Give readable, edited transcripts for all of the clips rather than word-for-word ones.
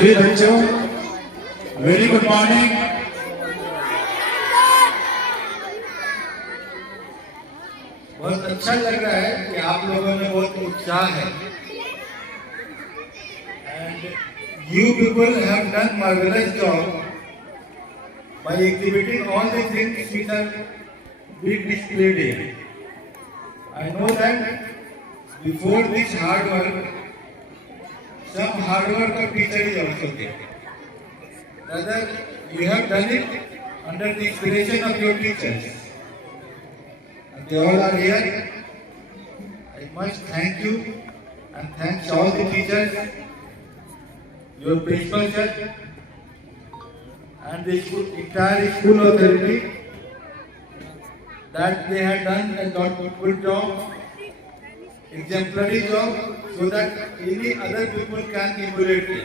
सभी बच्चों, very good morning. बहुत अच्छा लग रहा है कि आप लोगों में बहुत उत्साह है। And you people have done marvellous job by exhibiting all the things which are being displayed here. I know that before this hard work, some hard work of teacher is also there. Rather, you have done it under the inspiration of your teachers. And they all are here. I must thank you and thanks all the teachers, your principal sir, and the entire school authority that they have done a good job, exemplary job, so that any other people can emulate it.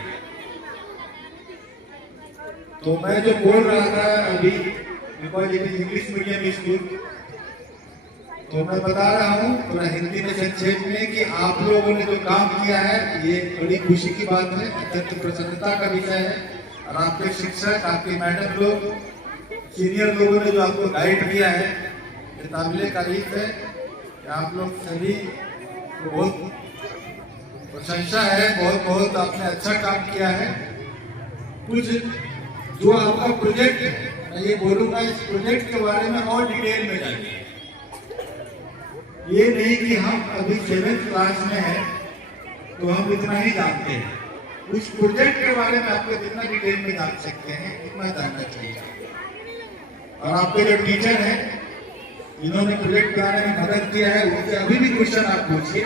तो मैं जो बोल रहा था अभी, because it is English medium school, तो मैं बता रहा हूँ थोड़ा हिंदी में संक्षेप में कि आप लोगों ने जो काम किया है ये बड़ी खुशी की बात है, अत्यंत प्रसन्नता का विषय है। और आपके शिक्षक, आपके मैडम लोग, सीनियर लोगों ने जो आपको गाइड किया है, ये काबिल तारीफ है कि आप लोग सभी को बहुत प्रशंसा है, बहुत बहुत आपने अच्छा काम किया है। कुछ जो आपका प्रोजेक्ट है, मैं ये बोलूँगा इस प्रोजेक्ट के बारे में और डिटेल में जानिए। ये नहीं कि हम अभी 7th क्लास में हैं तो हम इतना ही जानते हैं। उस प्रोजेक्ट के बारे में आपको जितना डिटेल में जान सकते हैं उतना जानना चाहिए। और आपके जो टीचर हैं जिन्होंने प्रोजेक्ट बनाने में मदद किया है, उनसे अभी भी क्वेश्चन आप पूछिए,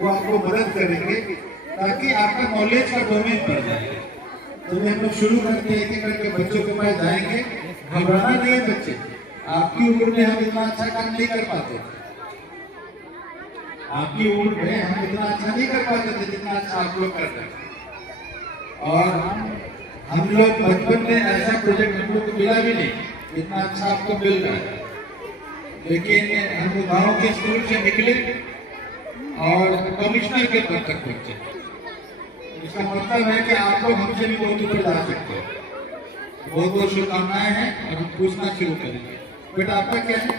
वो आपको मदद करेंगे ताकि आपका नॉलेज का डोमेन बढ़ जाए। तो हम लोग शुरू करके एक एक करके बच्चों के पास जाएंगे। घबराना नहीं है बच्चे, आपकी उम्र में हम इतना अच्छा काम नहीं कर पाते, आपकी उम्र में हम इतना अच्छा नहीं कर पाते थे जितना अच्छा आप लोग कर रहे हैं। और हम लोग बचपन में ऐसा प्रोजेक्ट हम लोग को मिला भी नहीं इतना अच्छा आपको मिल रहा है। लेकिन हम गांव के स्कूल से निकले और कमिश्नर के पद तक पहुंचे। इसका मतलब है कि आप लोग हमसे भी बहुत ऊपर जा सकते हैं। बहुत बहुत शुभकामनाएं हैं और हम पूछना शुरू करेंगे। बेटा आपका क्या है?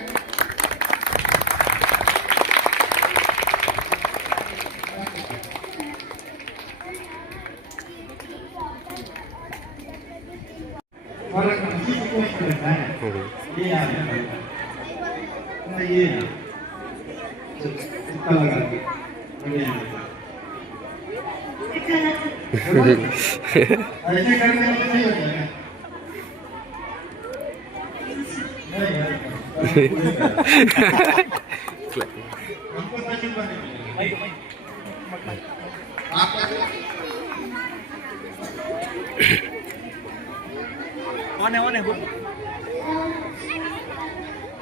ये लगा के ऐसे करने में नहीं हो जाएगा। हमको ऑन है बोलो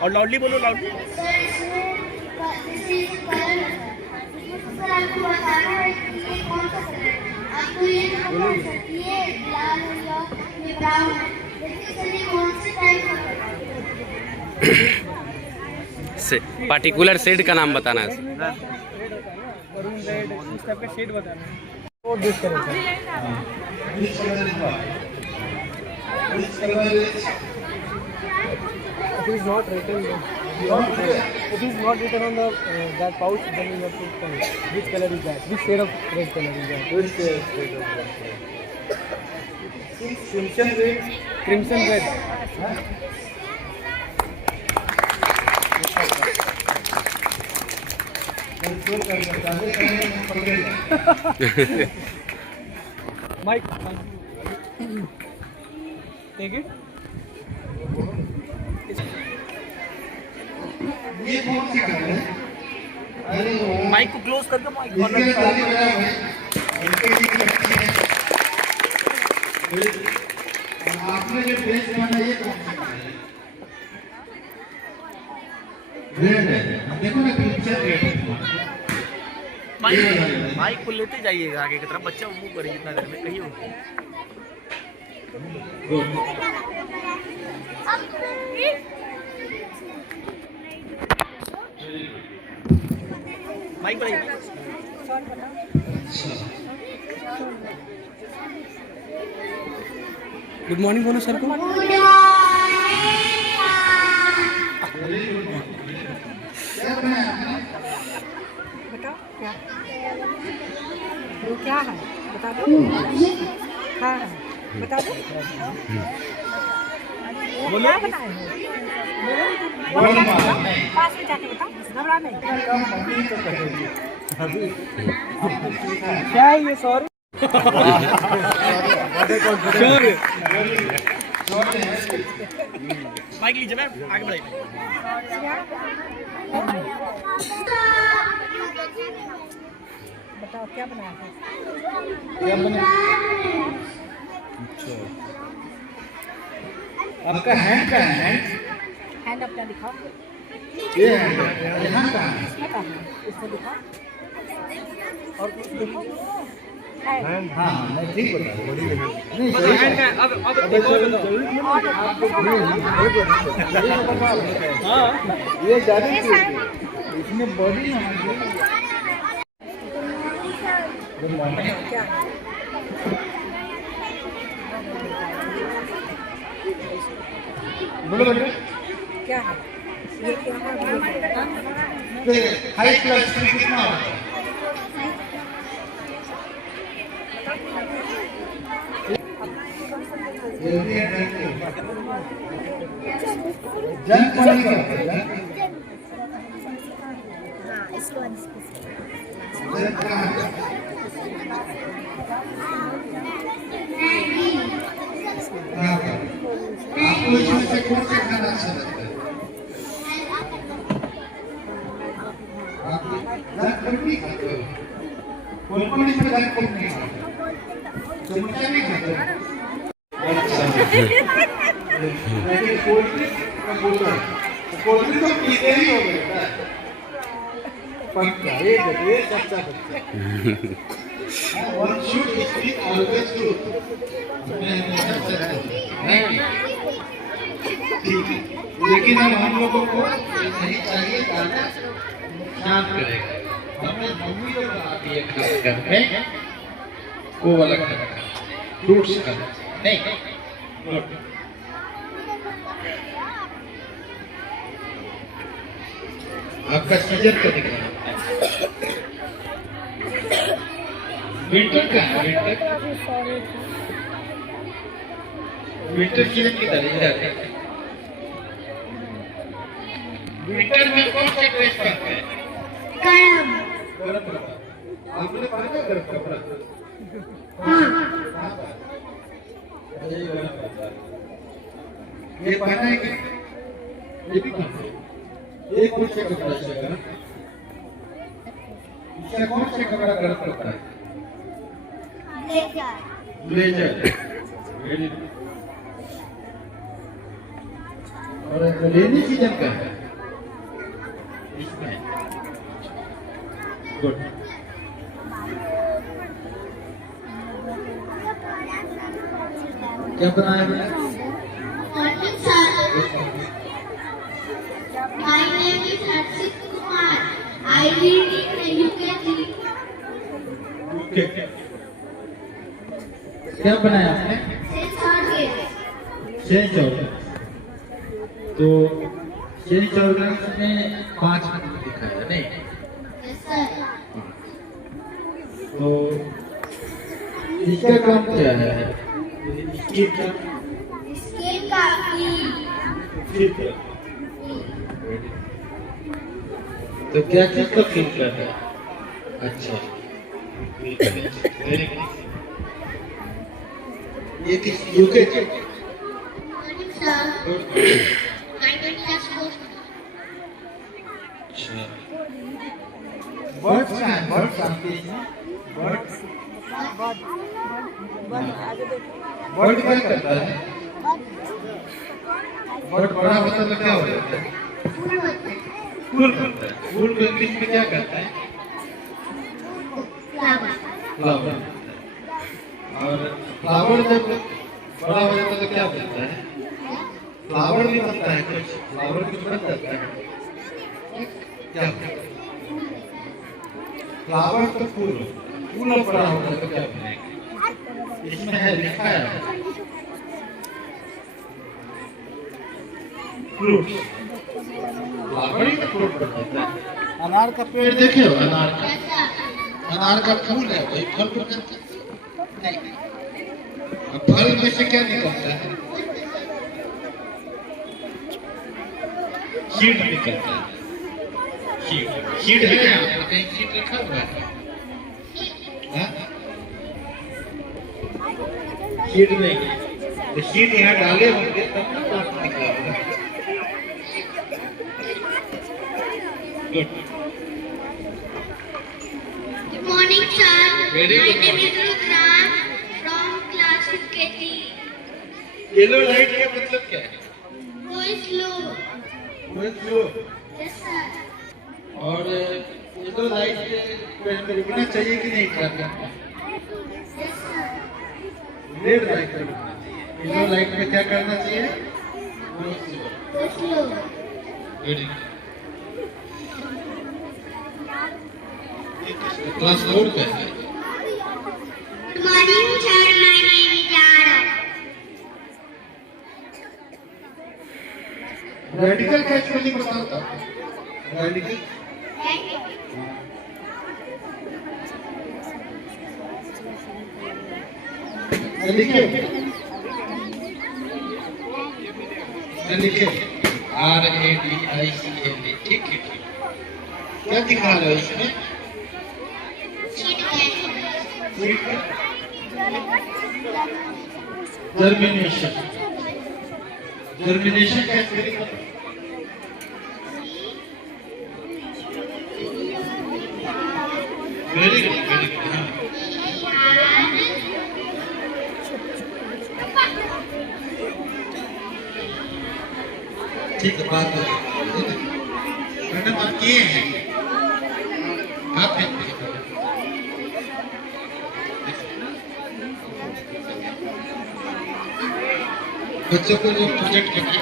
और लाउडली बोलो, लाउडली। से पार्टिकुलर शेड का नाम बताना है। शेड बताना है। It is not written. It is not written on the that pouch. Then you have to tell which color is that. Which shade of red color is that? Which shade of red? Crimson red. Crimson red. Mike. Take it. ये कौन सी colour है? अरे mic को close करके mic आपने जो dress पहना ये कौन सा कलर है? रेड है। देखो ना पिक्चर रेड है। माइक को लेते जाइएगा आगे की तरफ, बच्चा मुंह करिए जितना देर में कहीं हो। माइक पर गुड मॉर्निंग बोलो सर को. क्या बनाया आपने? बताओ क्या वो क्या है बता दो. हाँ है बता दो. वो क्या बनाए हो पास में जाके बताओ. घबरा नहीं. क्या है ये सॉरी. माइक लीजिए मैम आगे बढ़ाइए. बताओ क्या बनाया है. क्या बना? आपका हैंड का है? हैंड अपना दिखाओ. ये हैंड यहाँ का है? इसमें कहाँ है? इसमें दिखाओ. और कुछ देखो. है. हाँ मैं ठीक बता रहा हूँ. नहीं सही है. अब एक और बताओ. हाँ ये ज़्यादा इसमें बॉडी ना गुड मॉर्निंग. क्या है बोलो बेटा. क्या है ये क्या है. हाई क्लास में कितना होता है? जंक नहीं करते. जंक कहाँ है? कहाँ पर? आपको इसमें से कौन सा खाना अच्छा लगता है? आप जंक फूड नहीं खाते हो? कौन इसमें जंक फूड नहीं खाते? समोसा नहीं खाते? अच्छा. लेकिन कोल्ड ड्रिंक का बोला कोल्ड ड्रिंक तो पीते ही हो गए. पक्का ये सच्चा बच्चा. One should speak always truth. ठीक है. लेकिन अब हम लोगों को ये नहीं चाहिए ज्यादा नुकसान करेगा. हमें मम्मी लोग बनाती है खास घर में वो वाला खाना फ्रूट्स खाना नहीं. आपका सीजन का दिख रहा है. विंटर का है. विंटर सीजन की तरह इधर. विंटर में कौन सा ड्रेस पहनते हैं? गरम कपड़ा. आपने पहना है गरम कपड़ा? ये पहना है क्या? ये भी पहना है. ये कौन सा कपड़ा है गरम? इसका कौन सा कपड़ा गरम कपड़ा है? ब्लेजर. और रेनी सीजन का है इसमें. गुड. क्या बनाया मैंने? Morning, sir. My name is Harshit Kumar. I read in UKG. क्या बनाया आपने? Sense organ. तो सेंट ऑर्गन में 5 मिनट दिखाया नहीं? Yes, sir. तो इसका काम क्या है? इसकी क्या? इसके काफी ठीक है. तो क्या चीज का फील कर रहा है? अच्छा. Very good. ये किस UK Morning, sir. My name is Ashok. अच्छा. बर्ड्स का है. बर्ड्स आपके इसमें बर्ड्स. बर्ड क्या करता है? बर्ड बड़ा होता है तो क्या हो जाता है? फूल करता है. फूल को इंग्लिश में क्या करता है? Flower. फ्लावर. और फ्लावर जब बड़ा हो जाता है तो क्या बनता है? फ्लावर भी बनता है. कुछ फ्लावर कुछ बन जाता है. क्या फ्लावर तो फूल. फूल बड़ा होता है तो क्या बनेगा? इसमें है लिखा है फ्रूट्स, फ्लावर ही तो फ्रूट बनाता है। अनार का पेड़ देखे हो? अनार का फूल है, वही फल बनाता है। नहीं, अब फल में से क्या निकलता है? सीड निकलता है। सीड है यहाँ पर, कहीं सीड रखा हुआ है? हाँ? सीड नहीं, तो सीड यहाँ डाले होंगे तब तो बात निकला होगा। Good. Good morning, sir. Very My good name morning. is Rudran from class 6KT. Yellow light का मतलब क्या है? Go slow. Slow. Yes, sir. और येलो लाइट पे रुकना चाहिए कि नहीं ट्रैफिक में? Yes, sir. रेड लाइट पे रुकना चाहिए। येलो लाइट पे क्या करना चाहिए? Go slow. Very good. Class 4 पे है। Good morning, sir. My name is Lara. Radical का स्पेलिंग बताओ तो। रेडिकल लिखे लिखे RADICAL। ठीक है, क्या दिखा रहा है इसमें? जर्मिनेशन। जर्मिनेशन का स्पेलिंग बताओ। Very good, very good. ठीक है, बात मैडम आप किए हैं? आप हैं? बच्चों को जो प्रोजेक्ट करना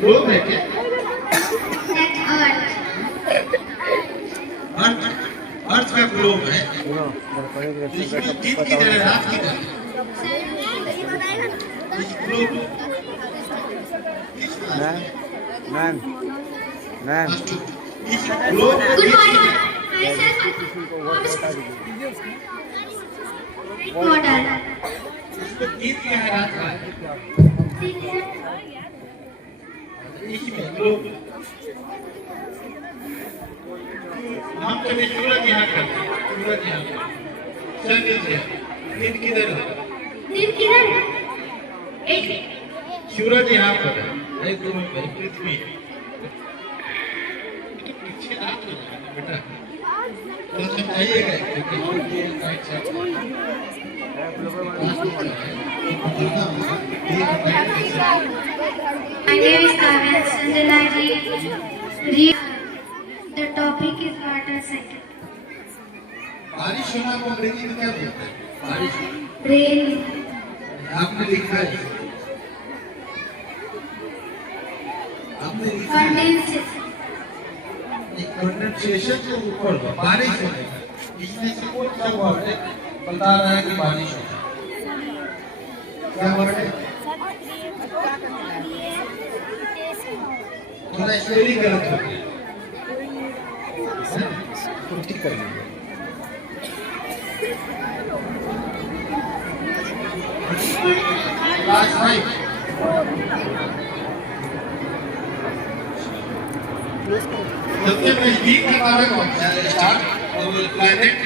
ग्लोब है क्या? अर्थ का ग्लोब है। इसमें दिन की तरह रात की तरह इस ग्लोब मैम इस ग्लोब Good morning. Model. इसमें दिन क्या है, रात का है? इसमें ग्लोब हम कभी सूरज यहाँ करते हैं, सूरज यहाँ सन इज हियर। दिन किधर है? दिन किधर? एक सूरज यहाँ पर है, एक दोनों पर पृथ्वी है। तो पीछे रात हो जाएगा बेटा, तो समझाइएगा क्योंकि ये right side My name is Kavya Sandalaji. The topic is water cycle. बारिश होना को अंग्रेजी में क्या बोलते हैं? बारिश। Rain. आपने लिखा है, आपने लिखा है कंडेंसेशन के ऊपर बारिश होने का, इसमें से कौन सा वर्ड है बता रहा है कि बारिश होगा? क्या वर्ड है? थोड़ा स्पेलिंग गलत हो गया। ठीक कर क्लास 5 सबसे नजदीक का तारा कौन सा है? स्टार और प्लैनेट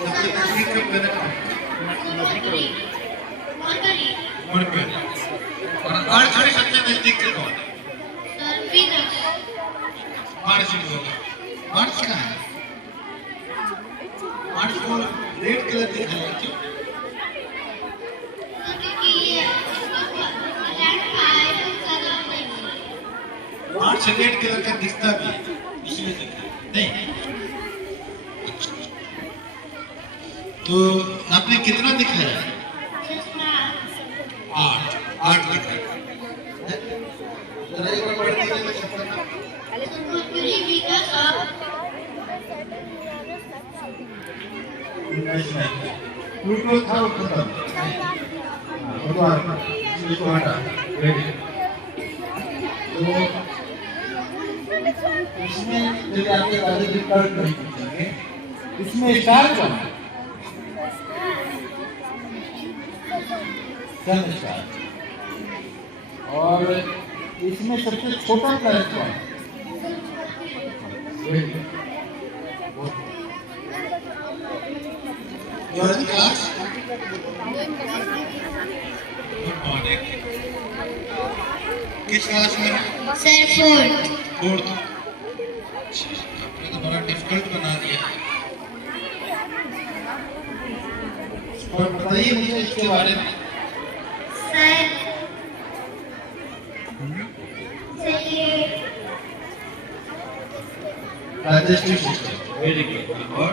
सबसे नजदीक का प्लैनेट कौन सा है? मरकरी। और अर्थ के सबसे नजदीक का कौन है? मार्स भी होगा। मार्स कहाँ है? मार्स को रेड कलर दिखाया क्यों? मार्स रेड कलर का दिखता भी है, इसलिए दिखता है नहीं। तो आपने कितना दिखाया? 8 दिखाया। जरा एक बार पढ़ दीजिए तो सबका प्लूटो था वो खत्म, इसको हटा, रेडी। तो इसमें यदि आपके दादा जी कर्व नहीं पूछेंगे, इसमें स्टार कौन है? सन स्टार। और इसमें सबसे छोटा प्लैनेट कौन है? Your class? Good morning. किस क्लास में? Sir, fourth. फोर्थ। आपने तो बड़ा डिफिकल्ट बना दिया है। और बताइए मुझे इसके बारे में। Sir, ये डाइजेस्टिव सिस्टम, वेरी गुड। और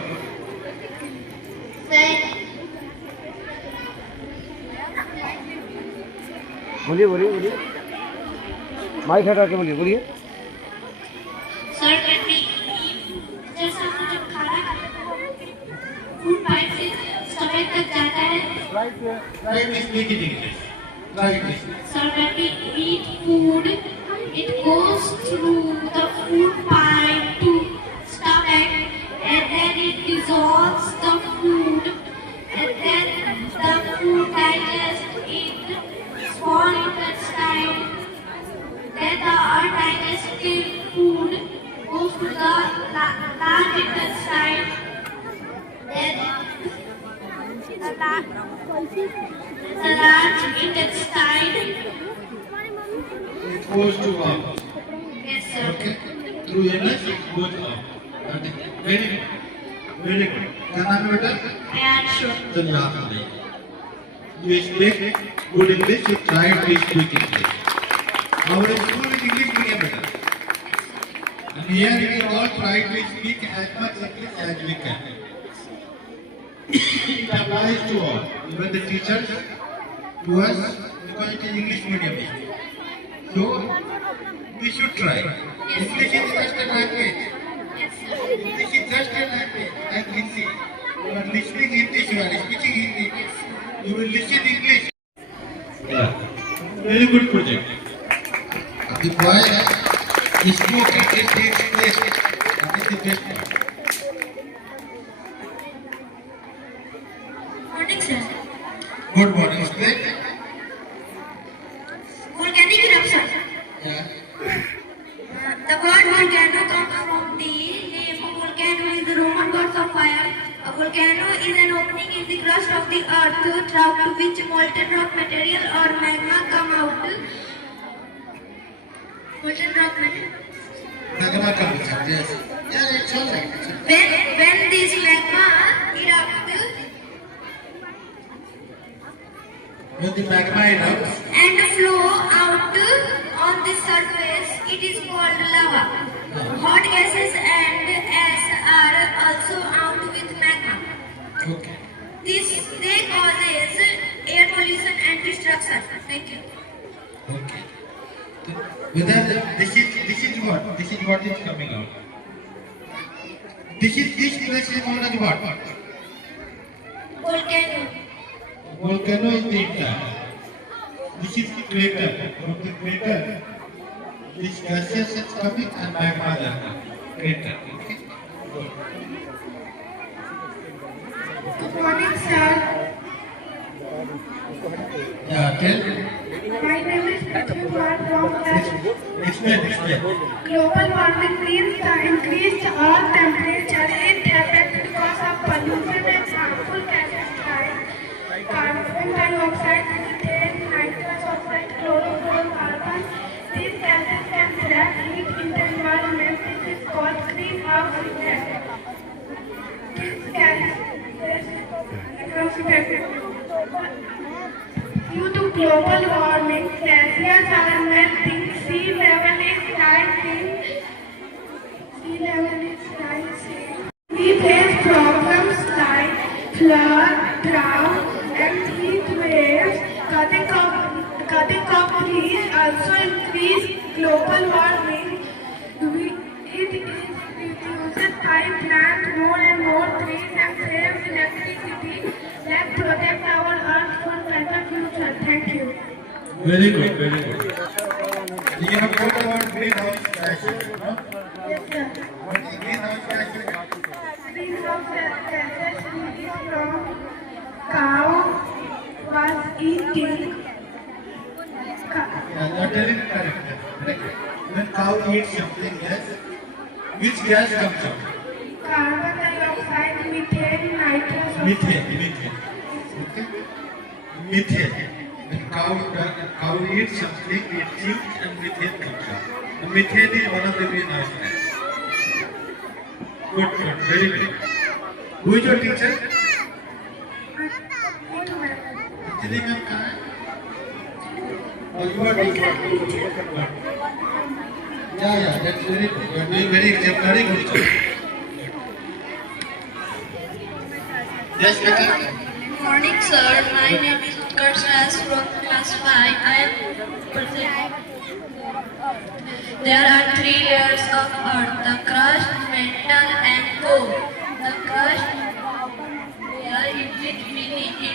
सर बोलिए बोलिए बोलिए, माइक हटा के बोलिए बोलिए। सर कहते जैसे हम जब खाना खाते हैं फूड पाइप से स्टमक तक जाता है। Right speak in English, right. Sir, when we eat food, it goes through the food pipe to stomach, and then it dissolves the food, and then the food digests in small intestine. Then the undigested food goes to the large intestine. Then the large intestine. It goes to up. Yes, sir. Okay. Through anus it goes up. Very good. Very good. क्या नाम है बेटा? And sure. चलिए आप बताइए। You speak good English. You try to speak English. Our school is English medium बेटा. And here we all try to speak as much English as we can. It applies to all, even the teachers, to us, because it is English medium. So we should try. English is just a language. English is just a language, like Hindi. You are listening English, you are speaking Hindi. You will listen English. Yeah. Very good project. The boy is smoking, it takes place. That is the best part. Morning, sir. Good morning, explain. Volcanic eruption. Yeah. The word volcano comes from the name of volcano is the Roman gods of fire. A volcano is an opening in the crust of the earth through which molten rock material or magma come out. Molten rock material. Magma comes out, yes. Yeah, it's all right. When this magma erupts When the magma erupts, and flow out on the surface, it is called lava. Hot gases and ash are also out with magma. okay. They causes air pollution and destruction. Thank you. Okay. Whether this is what is coming out. This place is known as what? Volcano. Volcano is the entire. This is the crater. From the crater, this gaseous is coming and magma is coming. Crater. Okay. Good. Good morning, sir. Yeah. Tell. My name is Prithvi Kumar from class. Explain. Global warming means the increased earth temperature. It happens because of pollution and harmful gases like carbon dioxide, methane, nitrous oxide, chlorofluorocarbon. These gases can trap heat in the environment. This is called greenhouse effect. These gases due to global warming, glaciers are melting, sea level is rising. We face problems like flood, drought, and heat waves. Cutting of trees also increase global warming. It reduces by plant more and more trees and saves electricity. Let's protect our earth for better future. Thank you. Very good, very good. You have talked about greenhouse gases, no? Yes, sir. What is greenhouse gases? Greenhouse gases released from cow was eating. Yeah, you are telling correct. When cow eats something, yes, which gas comes out? Carbon dioxide, methane, nitrous Methane, methane. Okay? Methane. When cow eats something, it chews and methane comes out. The methane is one of the greenhouse gases. Good, good, very good. Who is your teacher? Anjali ma'am कहाँ है? Oh, you are teacher. Yeah, that's very good. You are doing very exemplary good job. Yes, Beta. Good morning, sir. My name is Utkarsh Ras from class 5. I am present. There are three layers of earth: the crust, mantle, and core. The crust layer it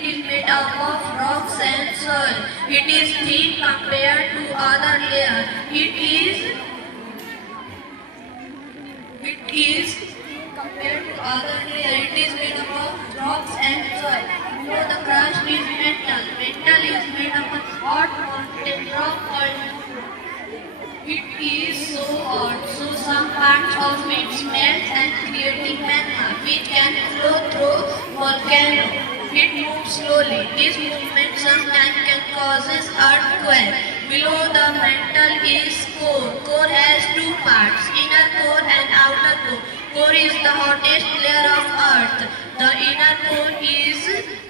is made up of rocks and soil. It is thin compared to other layers. It is compared to other layer. It is made up of rocks and soil. Below the crust is metal. Metal is made up of hot molten rock called. It is so hot, so some parts of it melt and creating magma, which can flow through volcano. It moves slowly. This movement sometimes can cause earthquake. Below the mantle is core. Core has two parts, inner core and outer core. Core is the hottest layer of earth. The inner core is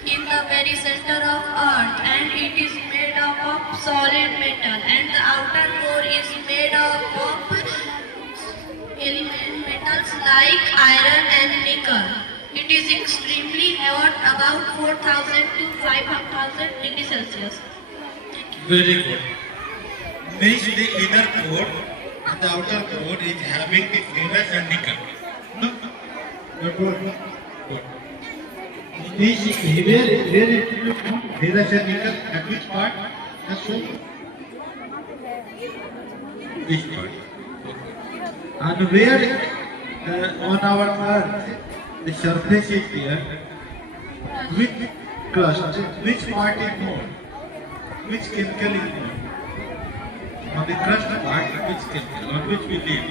in the very center of earth and it is made up of solid metal, and the outer core is made up of element metals like iron and nickel. It is extremely hot, about 4,000 to 5,000 degrees Celsius. Very good. Means the inner core and the outer core is having the ferrous and nickel. No? Good, good. Good. Means where it will come ferrous and nickel at which part? The soul. This part. And where on our earth the surface is there, which crust, which part is more? Which chemical is more? On the crust part, which chemical, on which we live?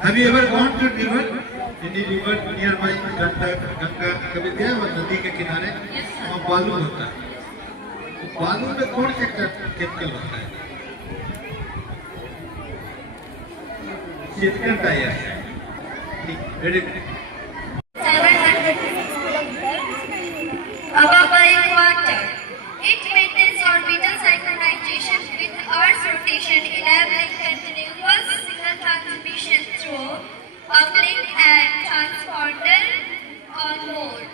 Have you ever gone to river? Any river nearby Ganga, कभी गए हो नदी के किनारे? वहाँ बालू होता है. तो बालू में कौन से केमिकल होता है? Silicon dioxide. Very good. 700 above water. It maintains orbital synchronization with Earth's rotation, enabling continuous signal transmission through uplink and transponder on board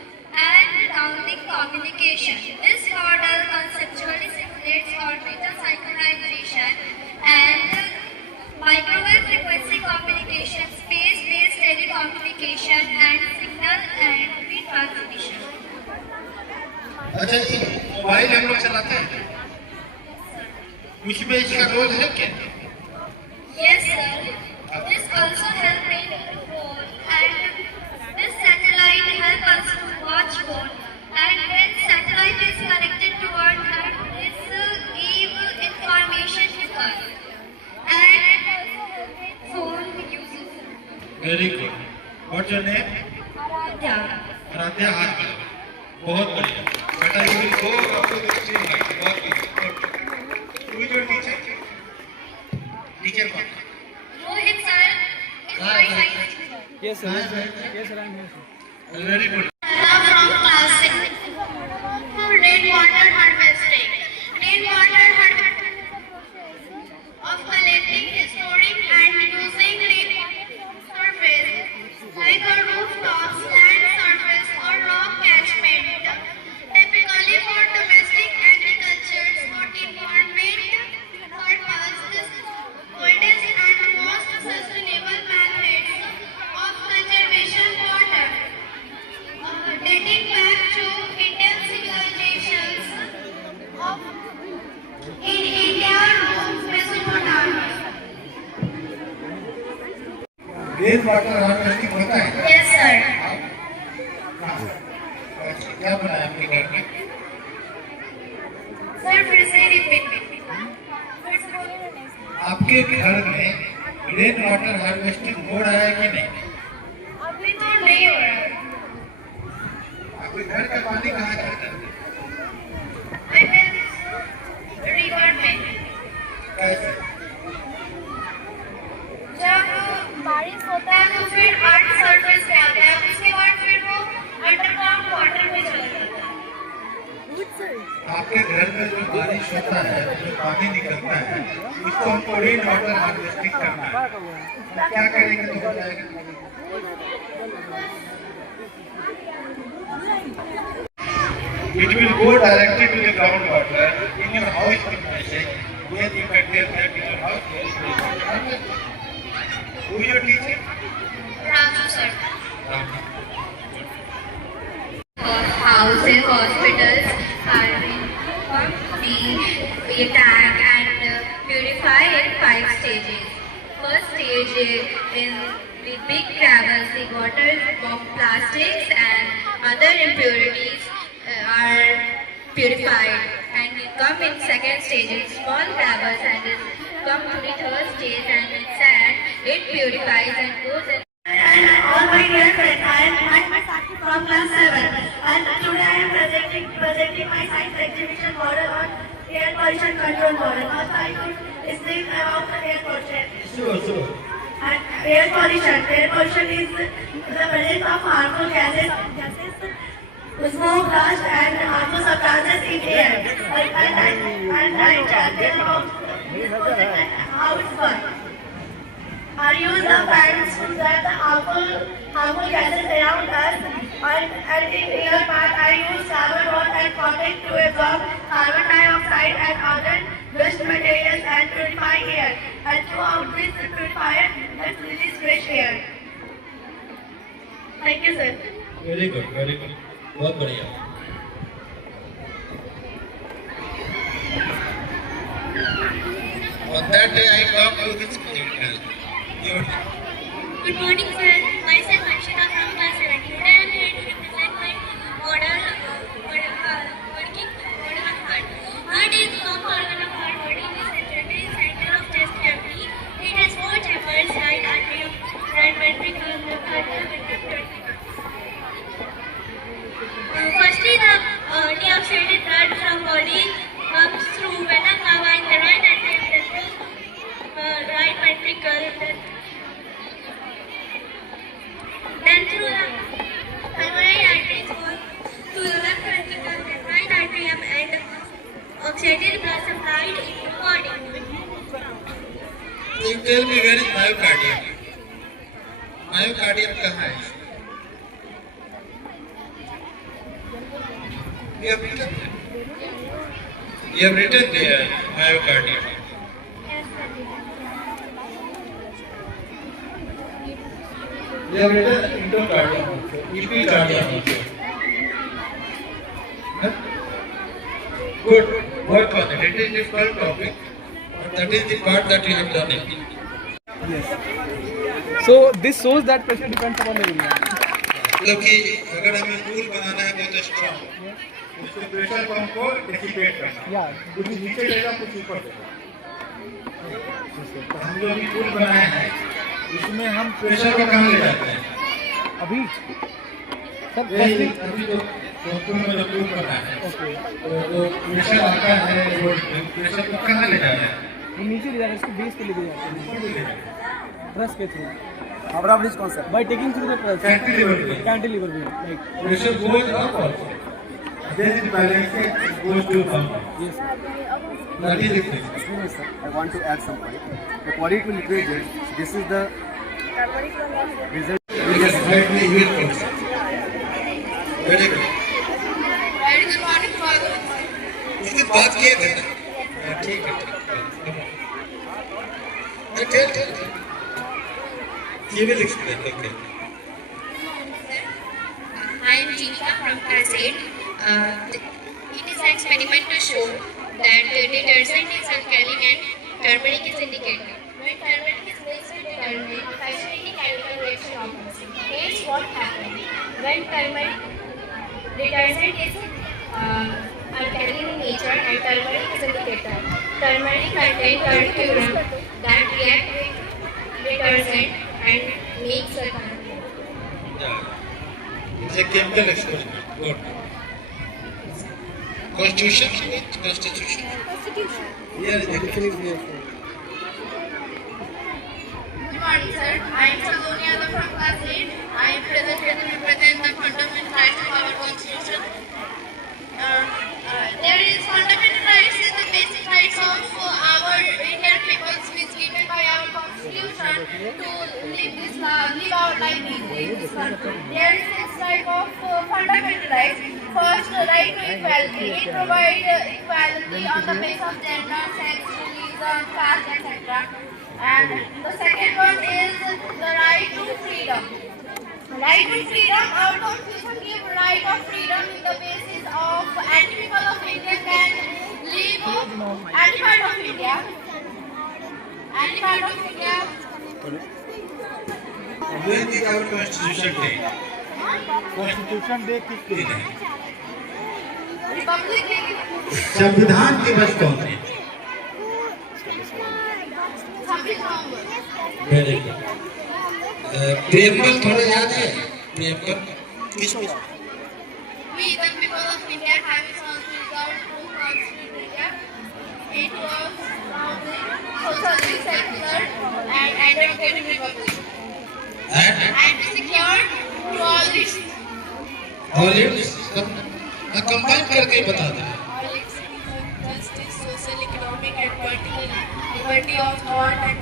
and downlink communication. This model conceptually simulates orbital synchronization and microwave frequency communication, space-based telecommunication, and signal and retransmission. अच्छा जी, mobile हम लोग चलाते हैं, उसमें इसका role है क्या? Yes, sir. This also helps in phone, and this satellite helps us to watch phone. And when satellite is connected to Earth, this give information to us. And phone uses. Very good. What's your name? Aradhya. Aaradhya हाथ में. बहुत बढ़िया. बेटा you will go up to the screen light. बहुत good. Who is your teacher? Teacher कौन? Rohit sir is my science teacher. Yes, sir. Yes, sir. I'm here, sir. Very good. From class 6. Rainwater harvesting. Rainwater harvesting of collecting, storing, and using rainwater surface like a rooftops, land surface, or rock catchment. Typically for domestic agriculture or environment purpose, this oldest and most sustainable methods of conservation water. Rain water harvesting होता है? Yes, sir. अच्छा, क्या बनाया आपके घर में? Sir, फिर से repeat. आपके घर में रेन वाटर हार्वेस्टिंग हो रहा है कि नहीं? अभी तो नहीं हो रहा. आपके घर का पानी कहाँ जाता है? I mean, river में. कैसे? जब बारिश होता है तो फिर अर्थ सरफेस पे आता है, उसके बाद फिर वो अंडरग्राउंड वाटर में चला जाता है. आपके घर में जो बारिश होता है, जो पानी निकलता है, इसको हमको रेन वाटर हार्वेस्टिंग करना है. क्या करेंगे तो हो जाएगा? It will go directly to the groundwater in your house premises. Where you can tell that in your house there is rain water harvesting. Who is your teacher? Raju sir. Houses, hospitals are the tank and purify in 5 stages. First stage in the big gravels, the water of plastics and other impurities are purified, and it come in second stage in small gravels, and it come to the third stage, and in sand it purifies and goes in. And all my dear friends, I am Sakshi from class 7, and today I am presenting my science exhibition model on air pollution control model. Also, I will explain about the air pollution. Sure. And air pollution is the presence of harmful gases, smoke, dust, and harmful substances in air. And I tell them how it's work. I use the fans to get the harmful gases around us, and in air part I use carbon rods and cotton to absorb carbon dioxide and other waste materials and purify air. And throughout this purifier, let's release fresh air. Thank you, sir. Very good. बहुत बढ़िया. On that day, I talked to this girl. Good morning, sir. Myself Anshita from class 7. Today I am here to represent my model working model of heart. Heart is one organ of our body. It is situated in center of chest cavity. It has 4 chambers: right atrium, right ventricle, left atrium, and left ventricle. Firstly, the deoxygenated blood from body comes through vena cava in the right atrium, then through right ventricle, then through the pulmonary arteries goes to the left ventricle, then right atrium, and oxygenated blood supplied into body. So you tell me, where is myocardium? Myocardium कहाँ है? You have written there myocardium. You have written endocardium also, epicardium also. Huh? Good, work on it. It is a difficult topic, but that is the part that you have done it. Yes. So this shows that pressure depends upon the area. मतलब कि अगर हमें पुल बनाना है बहुत strong, उसके pressure को हमको dissipate करना है. Yeah. कुछ नीचे देगा, कुछ ऊपर देगा. तो हम जो अभी पुल बनाए हैं, इसमें हम प्रेशर को कहाँ ले जाते हैं? अभी सर यही अभी जो पुल में जो पुल बना है, ओके तो जो प्रेशर आता है, वो प्रेशर को कहाँ ले जाना है? वो नीचे ले जाते हैं, इसको बेस पे लेके जाते हैं ऊपर भी ले जाना है. ट्रस के through. Howrah bridge concept by taking through the truss cantilever भी like Pressure goes up also. Then it balances, it goes to down. Yes That is it. Excuse me, sir. I want to add some point. The quality will increase. This is the result. Yes, slightly weak also. Very good. उसने बात किए थे ना? ठीक है. Tell. You will explain. Okay. I am Jeeva from class 8. It is an experiment to show that detergent is alkaline and turmeric is indicated. When turmeric is mixed with detergent, fascinating chemical opposite. Here's what happened. When termite detergent is alkaline in nature and turmeric is indicator. Turmeric contains curcumin that react with detergent and makes a contact. It's a chemical experiment. Good. Constitution? Constitution. Here is the Constitution. Good morning, sir. I am Saloni Yadav from class 8. I am present here to represent the fundamental rights of our constitution. There is fundamental rights is the basic rights of our Indian peoples, which given by our constitution to live our life in this country. There is six type of fundamental rights. First, right to equality. It provides equality on the basis of gender, sex, religion, caste, etc. And the second one is the right to freedom. Right to freedom, our constitution gives right of freedom in the basis of anti-people of India can live anti-part of India. Anti-part of India. When is our Constitution Day? Constitution Day किस दिन है? Republic Day. संविधान दिवस कौन है? 26 नवंबर. Very good. प्रेमपल थोड़ा याद है? प्रेमपल किस? We, the people of India, have its own result to constitute India. It was socially secular and democratic republic. And secure to all its combine करके बता दे. all its citizens, justice, social, economic, and political liberty of thought and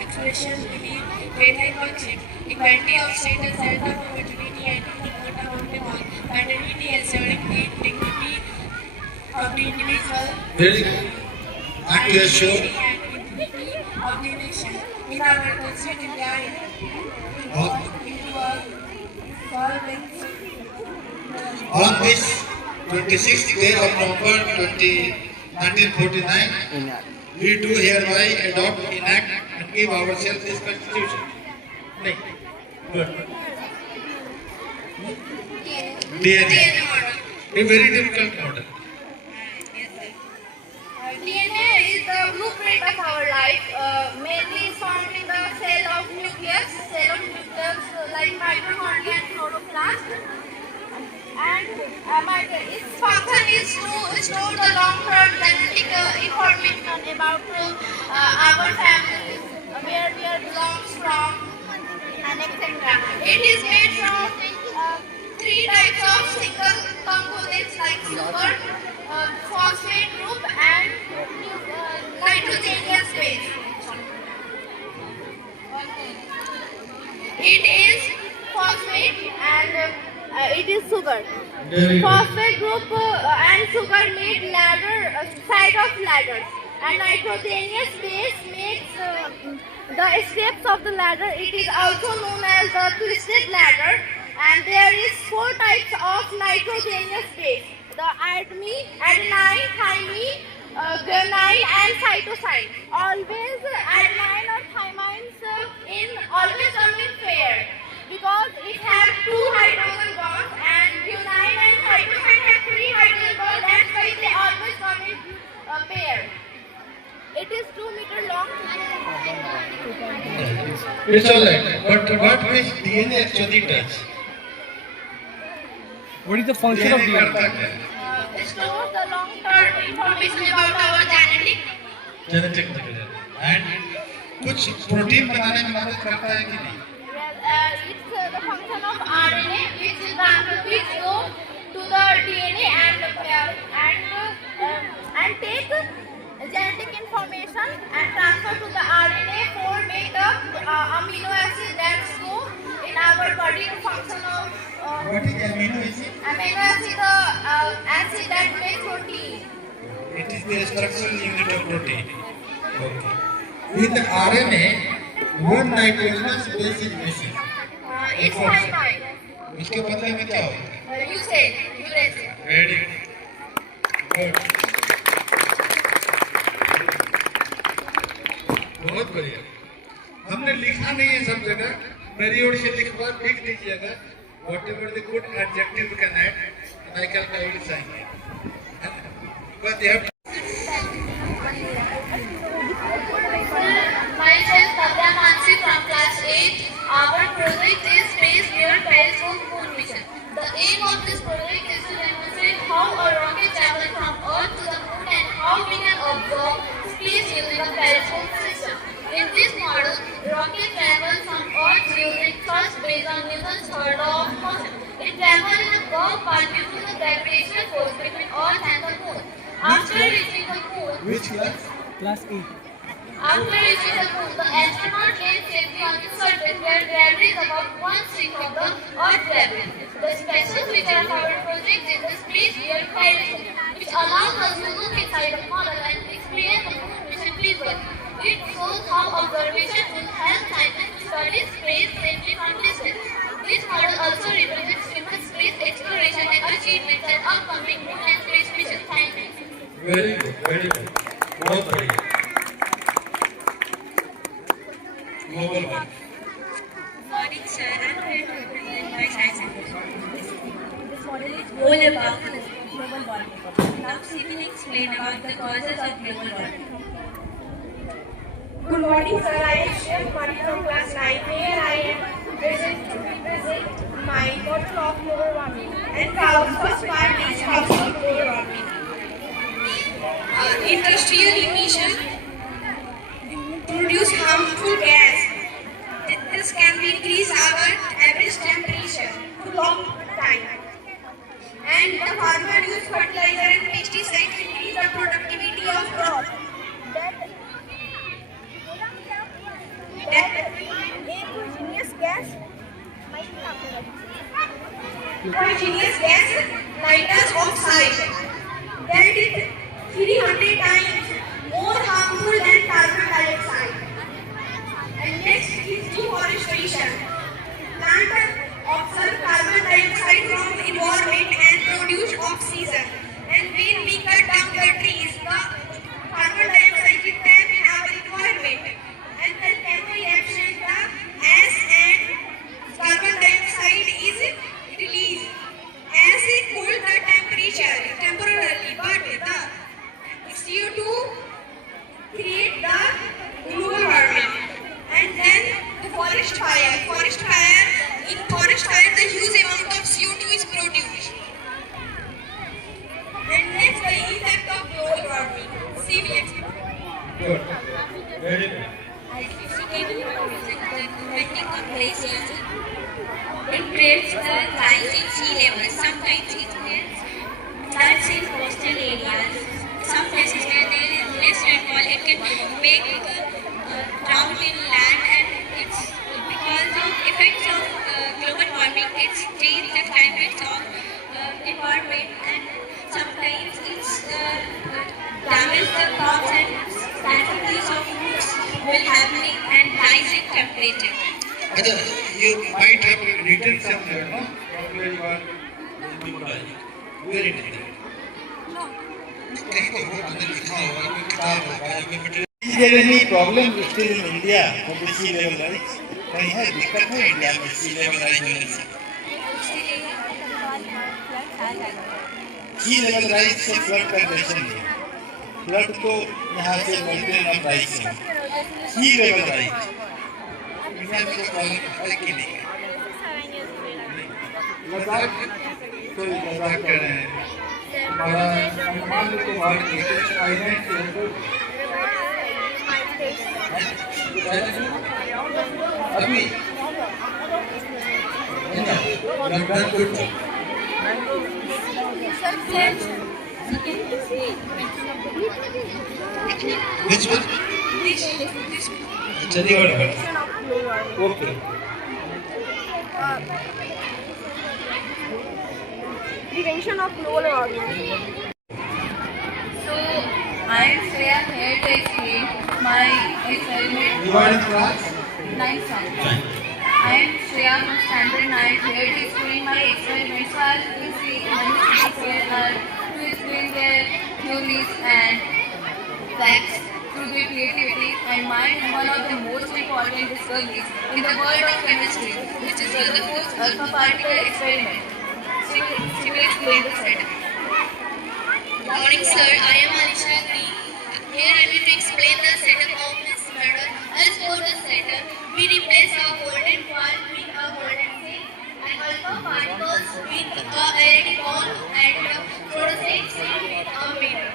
expression, belief, faith, and worship, equality of status and of opportunity, and equal among them all, fraternity, and civic dignity of the individual. Very good. And to assure And unity of the nation. In our constitution, India into a solving. on this 26th day of November 1949, we do hereby adopt, enact, and give ourselves this Constitution. Good. DNA. A very difficult model. DNA is the blueprint of our life, mainly found in the cell of nucleus, like mitochondria and chloroplast. And its function is to store the long-term genetic information about our family, where we belongs from, and etc. It is made from three types of single components like sugar, phosphate group, and nitrogenous base. It is phosphate and it is sugar. Phosphate group and sugar make side of ladders, and nitrogenous base makes the steps of the ladder. It is also known as the twisted ladder, and there is 4 types of nitrogenous base: the adenine, thymine, guanine, and cytosine. Always adenine or thymines always come in pair, because it has 2 hydrogen bonds, and guanine and cytosine have 3 hydrogen bonds. That's why they always come in pair. It is 2 meter long. It's alright, but what this DNA actually does? What is the function of DNA? It stores the long-term information about our genetic. Genetic material. And कुछ protein बनाने में मदद करता है कि नहीं? It's the function of RNA, which go to the DNA and take genetic information and transfer to the RNA for make the amino acid that go in our body to function of What is amino acid? amino acid, acid that makes protein. It is the structural unit of protein. Okay. With the RNA, one nitrogenous base is missing. It's thymine. इसके बदले में क्या होता है? You say, Very good. बहुत बढ़िया. हमने लिखा नहीं है सब जगह, मेरी ओर से लिख लीजिएगा whatever the good adjective you can add, Michael का will sign it. But they have Myself, Kavya Mansi from class 8. Our project is Space Near Periscope Moon Mission. The aim of this project is to demonstrate how a rocket travels from Earth to the Moon and how we can observe space using a periscope system. In this model, rocket travels from Earth using thrust based on Newton's third law of motion. It travels in a curved path due to the gravitational force between Earth and the Moon. After reaching the Moon, which class? Class 8. after reaching the Moon, the astronaut lands safely on the surface where gravity is about 1/6 of the Earth's gravity. The special feature of our project is the space near periscope, which allows us to look inside the model and experience the Moon mission visually. It shows how observation will help scientists study space safely from distance. This model also represents human space exploration and achievements and upcoming Moon and space missions. Thank you. Very good, very good. बहुत बढ़िया. Global one. Morning, sir. I'm here to represent my science exhibition. This model is all about global warming. Now, she will explain about the causes of global warming. Good morning, sir. I am Shiv Kumari from class 9. Here I am present my topic of global warming. And our first part is causes of global warming. Industrial emission produce harmful gas. This can increase our average temperature for long time. And the farmer use fertilizer and pesticide to increase the productivity of crop. Poisonous gas, nitrous oxide, that is 300 times more harmful than carbon dioxide. And next is deforestation. Plant absorb carbon dioxide from environment and produce oxygen. And when we cut down the trees, the carbon dioxide is trapped in our environment. And the chemical reaction, the as and carbon dioxide is released. As it cools the temperature temporarily, but the CO2 create the global warming. And then the forest fire. In forest fire, the huge amount of CO2 is produced. And next, the effect of global warming. See, we explain. Good. Very good. Melting of glaciers. It creates the rise in sea level. Sometimes it creates floods in coastal areas. Some places where there is less rainfall, it can make drought in land, and it's because of effects of global warming. It's changed the climate of environment, and sometimes it's damage the crops and quantities of foods will happening and rise in temperature. You might have written somewhere, no? Where you are very difficult. कहीं तो हो अंदर लिखा होगा कोई किताब होगा या कोई material. Is there any problem still in India for the sea level rise? कहीं है दिक्कत है इंडिया में sea level rise होने से? Sea level rise से flood का क्वेश्चन है. Flood तो यहाँ से mountain of rise है. Sea level rise. इंडिया में कोई प्रॉब्लम है कि नहीं? लद्दाख तो लद्दाख कह रहे हैं. हमारा मान लो बाहर के आइलैंड के अंदर अभी लंदन कुछ which one? Chandigarh. Okay. Prevention of global warming. So, I am Shreya here to explain my experiment. You are in class? 9th standard. I am Shreya from standard 9 here to explain my experiment. So, I will see many things here to explain their theories and facts through their creativity and mind. One of the most important important discoveries in the world of chemistry, which is Rutherford's alpha particle experiment. She will explain the setup. Good morning, sir. I am Alisha D. Here I will explain the setup of this model. As for the setup, we replace our golden ball with a golden ring and alpha particles with a LED ball and fluorescent ring with a mirror.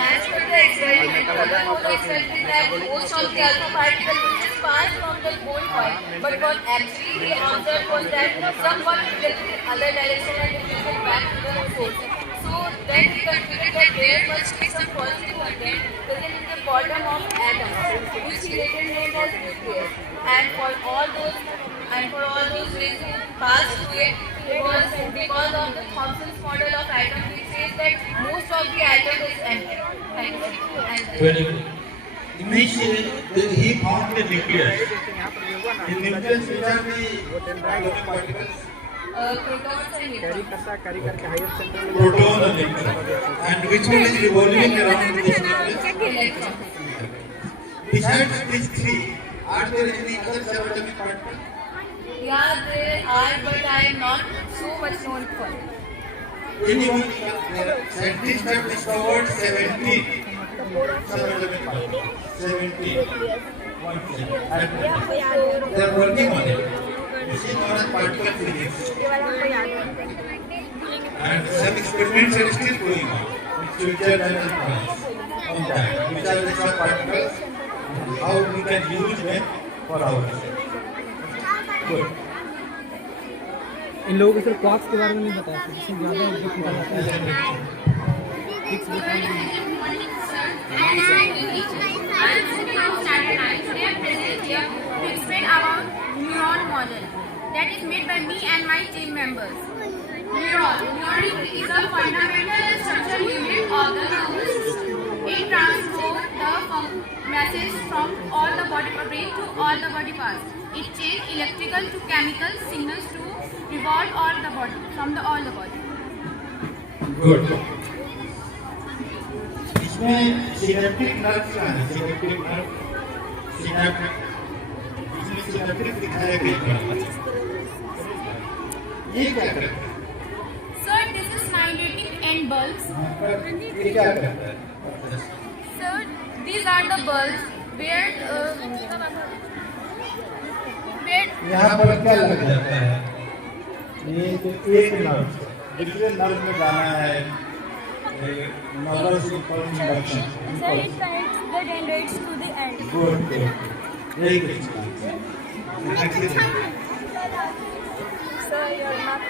As per the experiment, Rutherford expected that most of the alpha particles which is passed from the gold coil, but what actually he observed was that some got reflected in other direction and reflected back to the source. So then he concluded that there must be some positive content present in the bottom of atoms, which he later named as nucleus. And for all those rays who passed through it, was because of the Thomson's model of atoms, which says that most of the atom is empty. Thank you. Very good. Initially, he found the nucleus. In nucleus, which are the atomic particles? Protons and neutrons. Proton and neutron. And which one is revolving around this nucleus? Electrons. Besides these three, are there any other subatomic particles? Yeah, there are, but I am not so much known for it. Anyone, scientists have discovered 17 subatomic particles. 17. They are working on it. This is known as particle physics. And some experiments are still going on. Switzerland and France on that. Which are the subparticles and how we can use them for our research. Good. इन लोगों को सिर्फ quartz के बारे में नहीं बताया था, जिसमें ज़्यादा दुख निकाला था। फिक्स बताइए। Today I present here to explain about neuron model that is made by me and my team members. Neuron is a fundamental structural unit of the nervous system. It transports the message from all the body brain to all the body parts. It changes electrical to chemical signals to revolve all the body from all the body. Good. इसमें synaptic nerve क्या है? Synaptic nerve, synaptic, इसमें synaptic दिखाया गया है। ये क्या करता है? Sir, this is nitrating end bulbs. ये क्या करता है? Sir, these are the bulbs where यहाँ पर क्या लग जाता है? ये जो एक नर्व, दूसरे नर्व में जाना है, nervous induction. Sir, it connects the dendrites to the end. Good, good. Very good. Sir, your mark.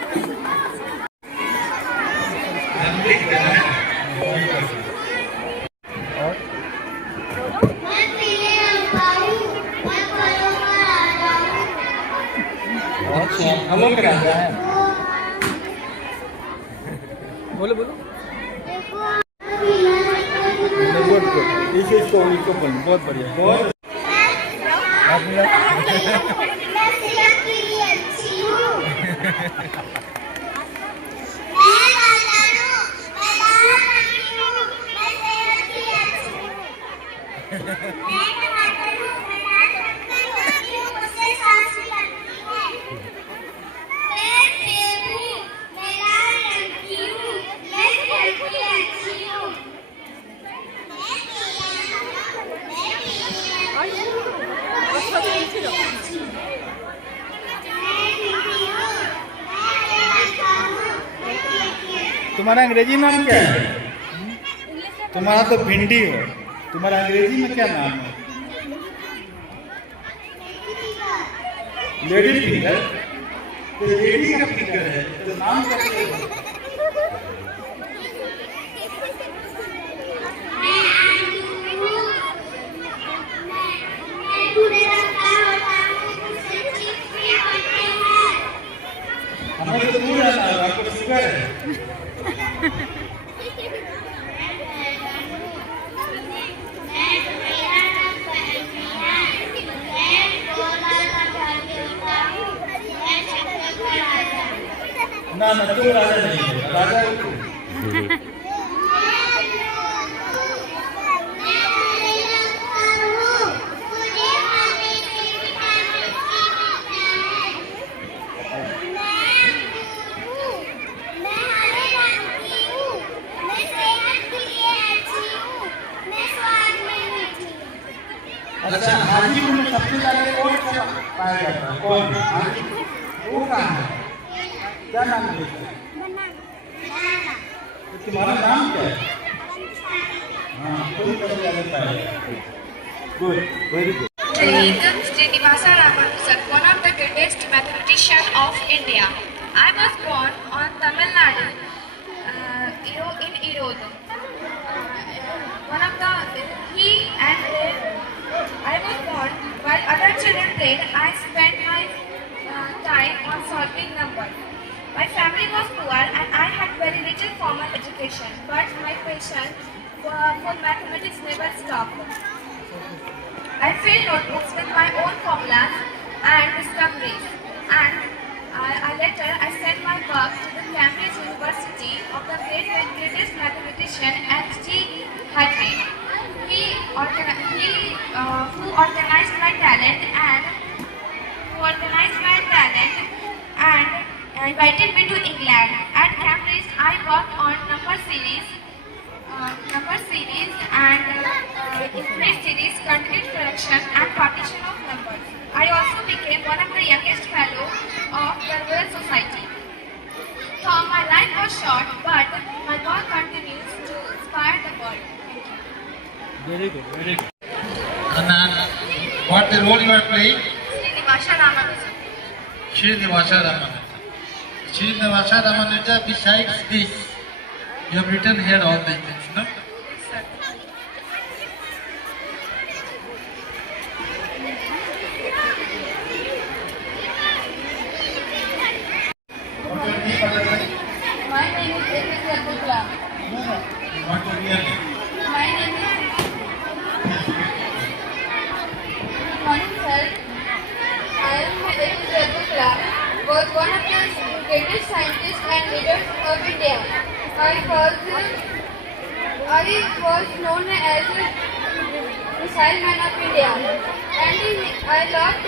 अच्छा, हलो कराता है। बोलो बोलो। इसको बोल, बहुत बढ़िया। बहुत। तुम्हारा अंग्रेजी नाम क्या है? तुम्हारा तो भिंडी हो, तुम्हारा अंग्रेजी में क्या नाम है? Lady finger. तो लेडी का फिंगर है, तो नाम क्या है? हमें तो दूर रहना है, आपको तो शुगर है। ना ना तुम राजा नहीं हो, राजा हो तुम। अच्छा, हाजीपुर में सबसे ज्यादा कौन सा पाया जाता है? कौन? हाजीपुर वो कहाँ है? क्या नाम है इसका? तो तुम्हारा नाम क्या है? हाँ, कोई सबसे ज्यादा पाया जाता है। Good, very good. Srinivasa Ramanujan, one of the greatest mathematicians of India. I was born on Tamil Nadu, in Erode. I was born while other children played. I spent my time on solving numbers. My family was poor and I had very little formal education, but my passion for mathematics never stopped. I filled notebooks with my own formulas and discoveries, and later I sent my work to the Cambridge University of the greatest mathematician H.G. Hadley. He organized my talent and invited me to England. At Cambridge, I worked on number series and infinite series, continued fraction and partition of numbers. I also became one of the youngest fellows of the Royal Society. So my life was short, but my work continues to inspire the world. Very good, very good. And what the role you are playing? Srinivasa Ramanujan. Srinivasa Ramanujan. Srinivasa Ramanujan, besides this, you have written here all these things, no? My name is A.P.J. Abdul Kalam. What your real name? My name is Good morning, sir. I am A.P.J. Abdul Kalam, was one of the greatest scientists and leaders of India. I was known as Missile Man of India, and I loved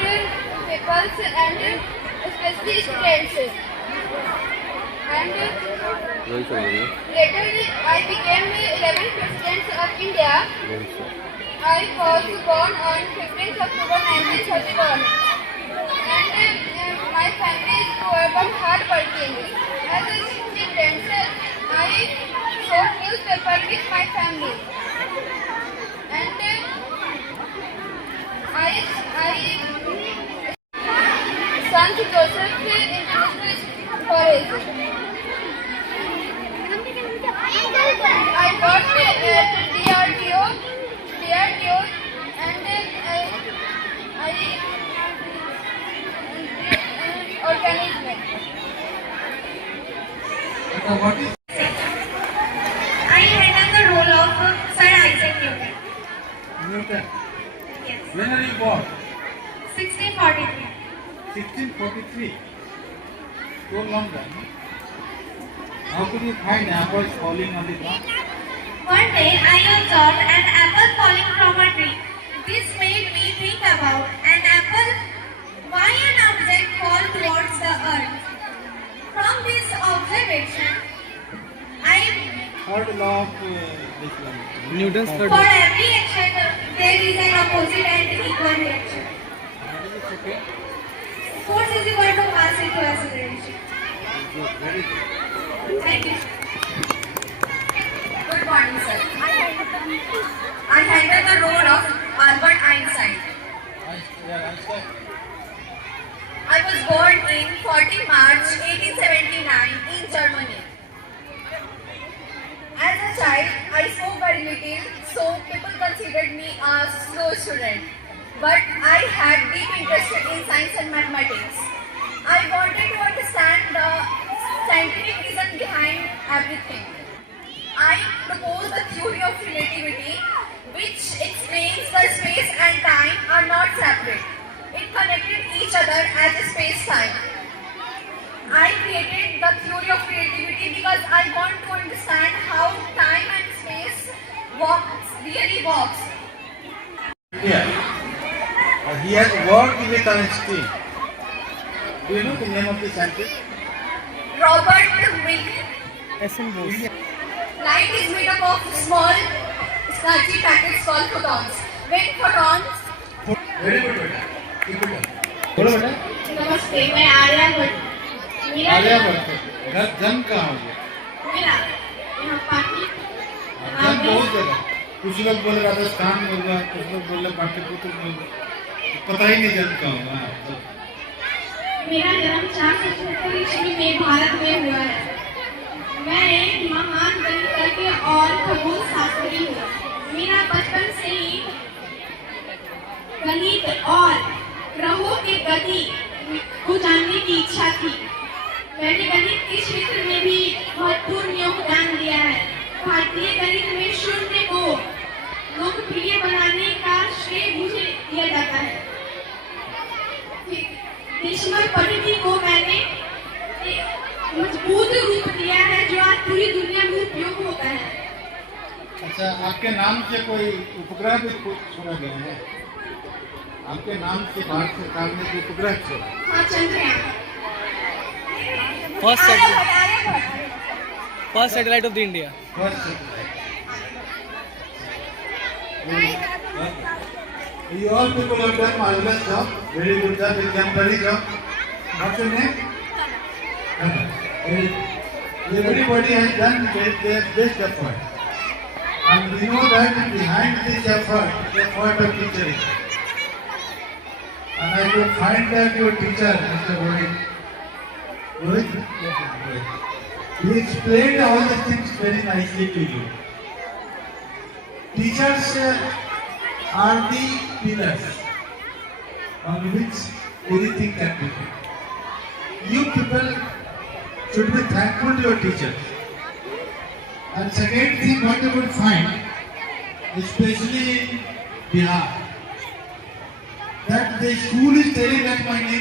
peoples and especially students. And later I became 11th President of India. I was born on 15th October 1931. And my family is poor but hard-working. As a student, I wrote newspaper with my family. And St. Joseph International College. I got DRDO, and organism. I handle the role of Sir Isaac Newton. Newton. Yes. When are you born? 1643. 1643. So long time. How could you find apples falling on the ground? One day I observed an apple falling from a tree. This made me think about an apple. Why an object fall towards the earth? From this observation, I Third law of this one. Newton's third for law. every action there is an opposite and equal reaction. Force is equal to mass into acceleration. Very good. Thank you. Good morning, sir. I handle the role of Albert Einstein. Einstein. I was born in 14 March 1879 in Germany. As a child, I spoke very little, so people considered me a slow student. But I had deep interest in science and mathematics. I wanted to understand the scientific reason behind everything. I proposed the theory of relativity, which explains that space and time are not separate. It connected each other as a space-time. I created the theory of relativity because I want to understand how time and space really works. Yeah. He has worked with Einstein. Do you know the name of the scientist? Robert Milk. S.N. Bose. Light is made up of small, starchy packets called photons. When photons very good बेटा, keep it up. बोलो बेटा। नमस्ते, मैं आर्या भट्ट। मेरा आलिया भट्ट, घर जन्म कहाँ हो गया? मेरा यहाँ पाटी जन्म बहुत जगह, कुछ लोग बोले राजस्थान में हुआ, कुछ लोग बोले पाटलिपुत्र में हुआ, पता ही नहीं जन्म कहाँ हुआ है। मेरा जन्म 477 ईस्वी में भारत में हुआ है। मैं एक महान गणितज्ञ और खगोल शास्त्री हूँ। मेरा बचपन से ही गणित और ग्रहों की गति को जानने की इच्छा थी। मैंने गणित के क्षेत्र में भी महत्वपूर्ण योगदान दिया है। भारतीय गणित में शून्य को लोकप्रिय बनाने का श्रेय मुझे दिया जाता है। डेसिमल पद्धति को मैंने मजबूत रूप दिया है जो आज पूरी दुनिया में उपयोग होता है। अच्छा, आपके नाम से कोई उपग्रह भी छोड़ा गया है? आपके नाम से भारत सरकार ने कोई उपग्रह छोड़ा? हाँ, Chandrayaan. First satellite of the India. First satellite. You all people have done marvelous job, very good job, exemplary job. What's your name? Everybody has done their best effort. And we know that behind this effort, the effort of teacher is. And I could find that your teacher, Mr. Rohit, he explained all the things very nicely to you. Teachers are the pillars on which anything can be built. You people should be thankful to your teachers. And second thing what you will find, especially in Bihar, that the school is telling that my name is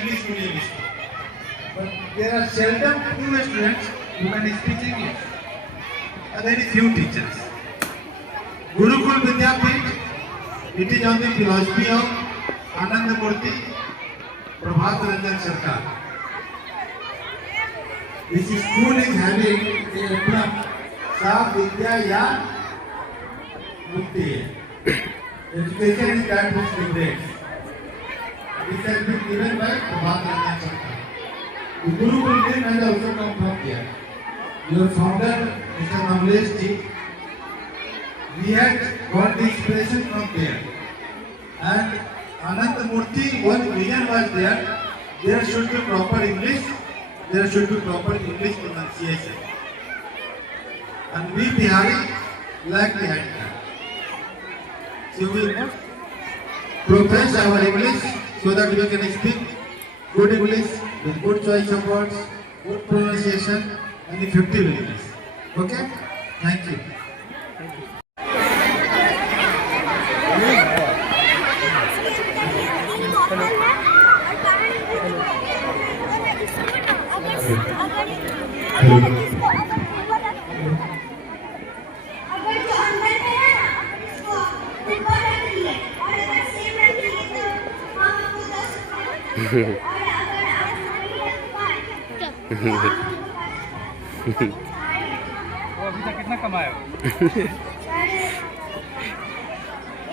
English medium school. But there are seldom few students who can speak English. And very few teachers. Gurukul Vidyapith, it is on the philosophy of Ananda Murthy, Prabhat Ranjan Sarkar. This school is having a emblem, Sa Vidya Ya Mukti. Education is that which liberates. This has been given by Prabhat Ranjan Sarkar. The Gurukul name has also come from here. Your founder, Mr. Namlesh Ji, we had got the inspiration from there. And Ananda Murthy, one vision was there. There should be proper English. There should be proper English pronunciation. And we Bihari lack behind that. So we profess our English so that we can speak good English with good choice of words, good pronunciation, and effective English. Okay? Thank you. अगर जो अंदर में है ना इसको ऊपर रख दिए और अगर सेम रख दिए तो हम आपको 10 रुपए और अगर आप नहीं रख पाए वो अभी तक कितना कमाया?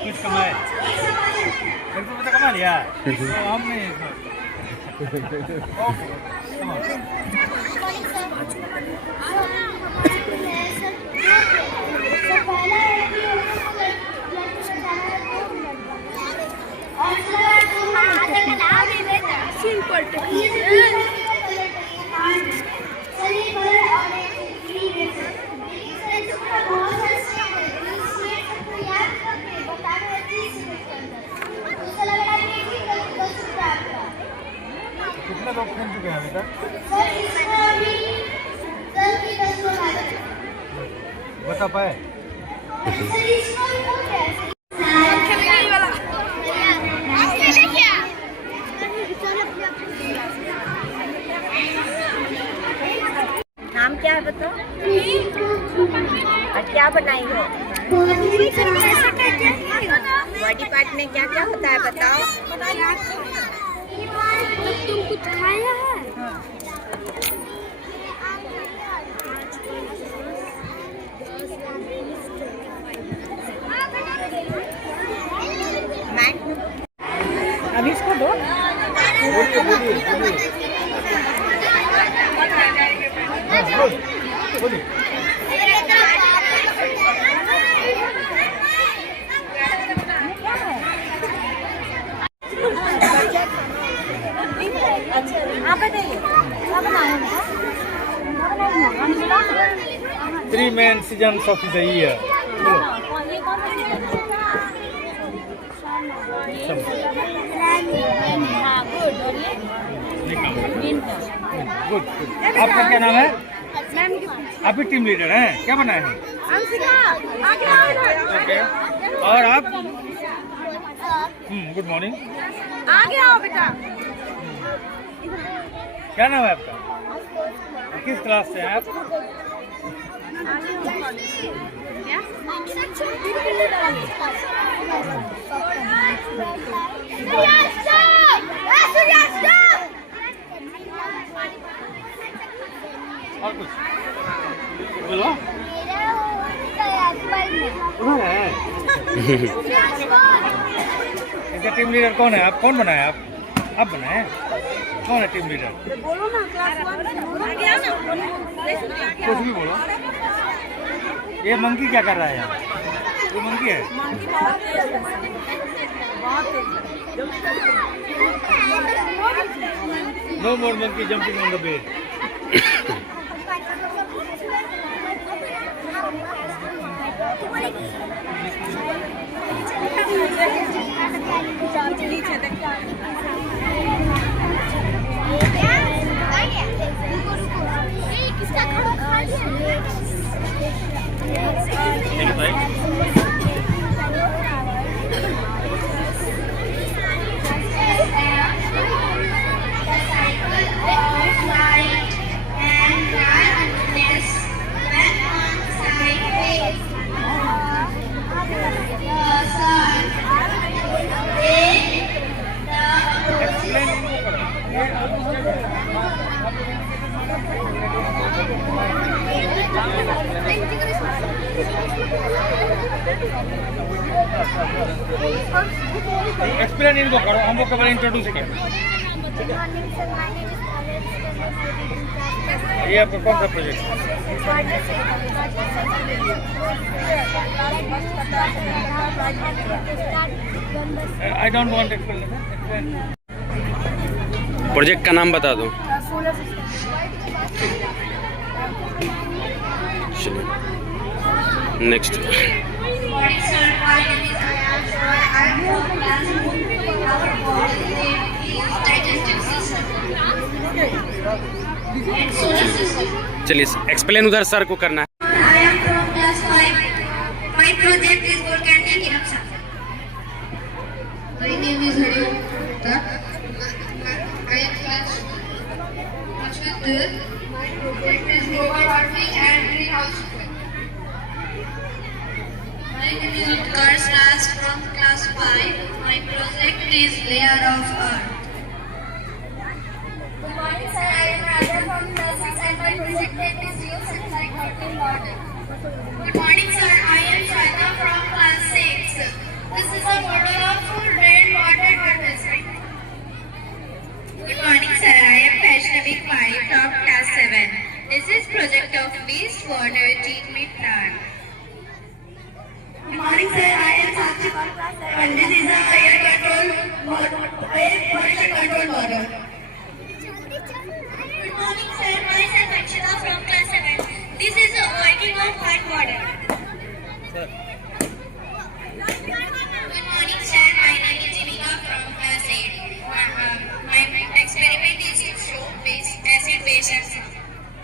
कुछ कमाए? 1 रुपये कमा लिया? तो हम नहीं। कितने लोग खेल चुके हैं अभी तक? बता पाए? नाम क्या है बताओ? और क्या बनाई हो? बॉडी पार्ट में क्या क्या होता है बताओ? तुम कुछ खाया है? मैट में and seasons of the year. Good. आपका क्या नाम है? आप ही टीम लीडर हैं, क्या बना है? ओके, और आप? Good morning. आगे आओ बेटा। क्या नाम है आपका? किस क्लास से हैं आप? और कुछ बोलो। इसका टीम लीडर कौन है? आप कौन बनाए? आप बनाए? कौन है टीम लीडर? बोलो ना, क्लास 1 कुछ भी बोलो। ये मंकी क्या कर रहा है यहाँ? ये मंकी है? No more monkey jumping on the bed. Explain इनको करो, हम लोग केवल इंट्रोड्यूस करें। ये आपका कौन सा प्रोजेक्ट है? I don't want explanation. Project का नाम बता दो। चलिए नेक्स्ट। चलिए एक्सप्लेन उधर सर को करना है। I am from class 5. My project is volcanic eruption. My name is Hari. I am class with my project is global warming and greenhouse effect. My name is Utkarsh Raj from class 5. My project is layer of earth. Good morning, sir. I am Raja from class 6 and my project name is Geosynthetic Working Model. Good morning, sir. I am Shweta from class 6. This is a model of rainwater harvesting. Good morning, sir. I am Vaishnavi Pai from class 7. This is project of wastewater treatment plant. Good morning, sir. I am Sakshi from class 7. This is a air control model, air pollution control model. Good morning, sir. Myself Akshita from class 7. This is a working of hot water. Good morning, sir. My name is Jivika from class 8. My experiment is to show acid base action.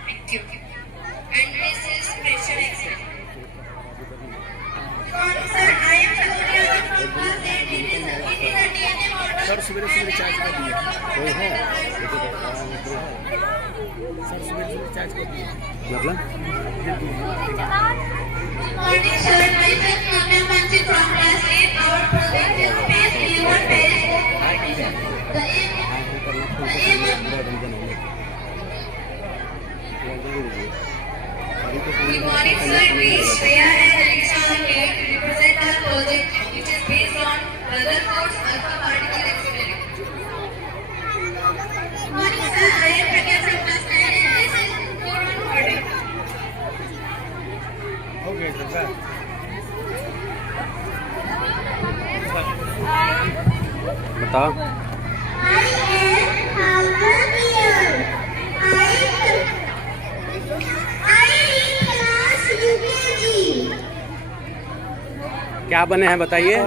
Thank you. And this is pressure experiment. Good morning, sir. I am Sagonia from class 8. It is a DNA model. Sir सवेरे सवेरे charge कर दिए। कोई है? Sir सवेरे सवेरे charge कर दिए। मतलब? Good morning, sir. Myself Navya Mansi from class 8. Our project is phase B1 phase. The aim Good morning, sir. We Shreya and Riksha here to represent our project, which is based on Rutherford's alpha particle experiment. Good morning, sir. I am Pragya from class 9 and this is boron model. Okay, so that. बताओ। I in class क्या बने हैं बताइए।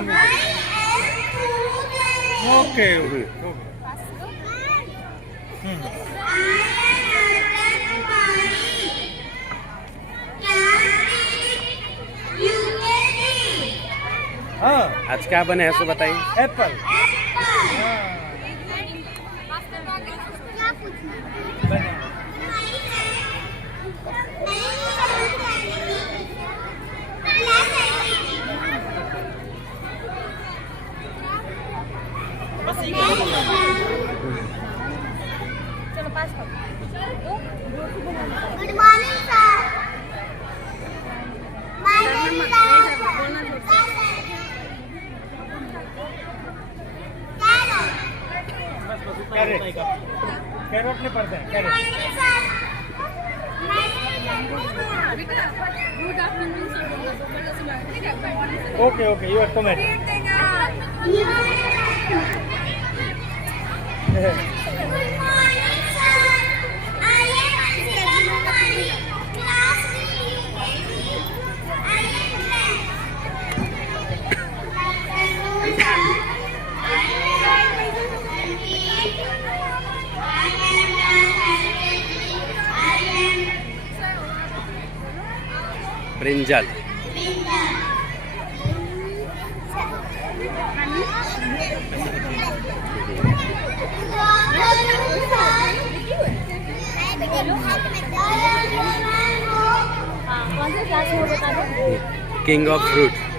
Okay. हाँ, आज क्या बने हैं सो बताइए। Apple. Good morning, sir. My name is carrot. Carrot नहीं पढ़ते हैं, carrot. Okay, okay, you are comment. Brinjal. King of fruit.